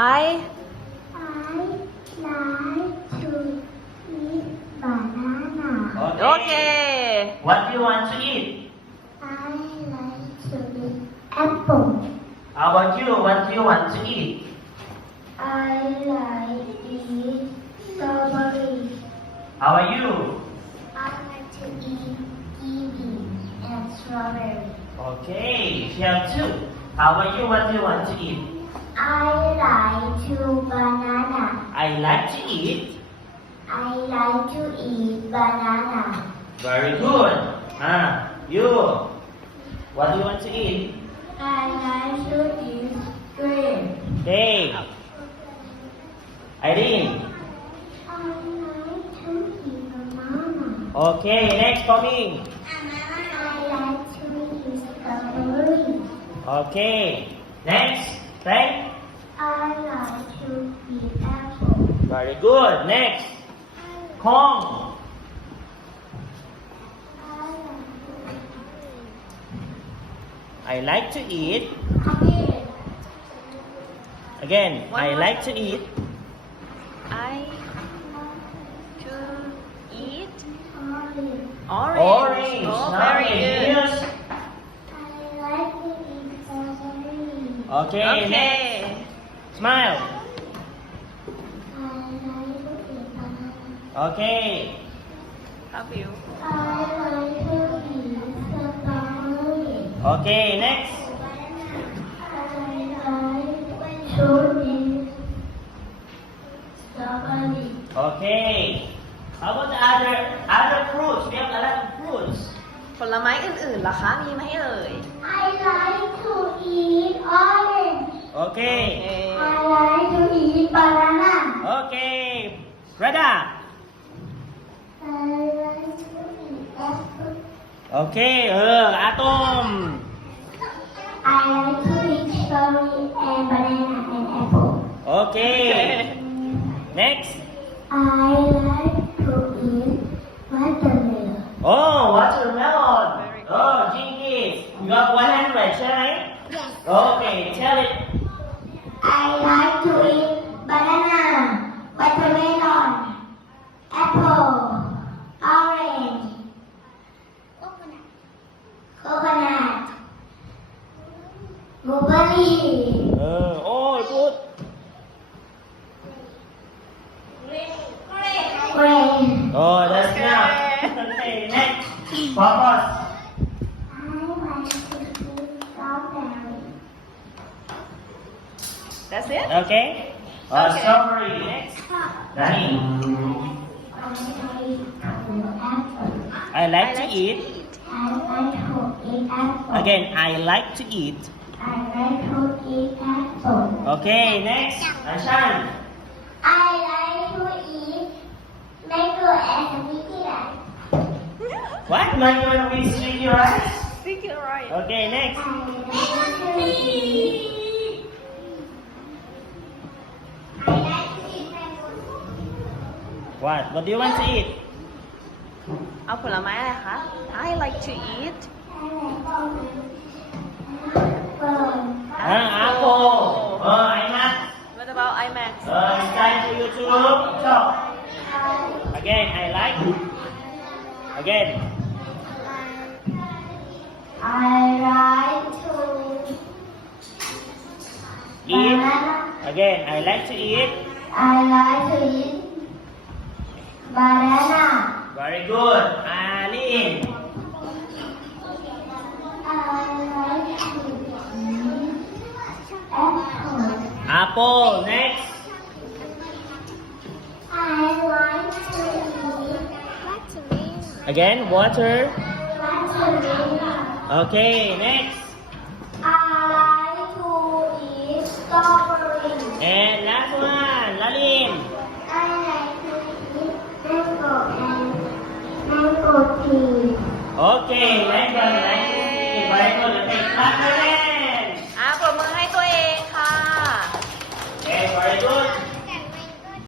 I like to eat banana. Okay. What do you want to eat? I like to eat apple. How about you? What do you want to eat? I like to eat strawberry. How about you? I like to eat kiwi and strawberry. Okay, here too. How about you? What do you want to eat? I like to banana. I like to eat. I like to eat banana. Very good. You. What do you want to eat? I like to eat grapes. Okay. Irene. I like to eat banana. Okay, next coming. I like to eat strawberry. Okay. Next. Frank. I like to eat apple. Very good. Next. Kong. I like to eat. Again, I like to eat. I to eat Orange. orange. Orange. Oh, very good. Yes. I like to eat strawberry. Okay, next. Okay. Smile. I like to eat banana. Okay. Have you? I like to eat strawberry. Okay, next. I like to eat strawberry. Okay. How about the other fruits? We have a lot of fruits. ผลไม้อื่นๆล่ะคะ มีไหมเอ่ย I like to eat orange. Okay. I like to eat banana. Okay. Rada. I like to eat apple. Okay. Atom. I like to eat strawberry and banana and apple. Okay. Next. I like to eat watermelon. Oh, watermelon. Very good. Oh, Jinky. You got 100, right? Yes. Okay, tell it. I like to eat banana, watermelon, apple, orange, coconut, blueberry, Oh, good. grape. Oh, that's enough. Okay, next. Purpose. I like to eat strawberry. That's it? Okay. Okay. Strawberry. Next. Rani. I like to eat. I like to eat apple. Again, I like to eat. I like to eat apple. Okay, next. Ashan. I like to eat mango and sticky rice. What? Mango with sticky rice? Sticky rice. Okay, next. I like to eat. I like to eat mango. What? What do you want to eat? เอาผลไม้อะไรคะ I like to eat Apple. I not. What about IMAX? It's time for you to talk. Again, I like. Again. I like to Eat. banana. Again, I like to eat. I like to eat banana. Very good. Alin. I like to eat apple. Apple. Next. I like to eat watermelon. Again, water. Watermelon. Okay, next. I like to eat strawberry. And last one, Lalin. I like to eat mango and mango tea. Okay, let's go. Very good. Okay, clap your hands.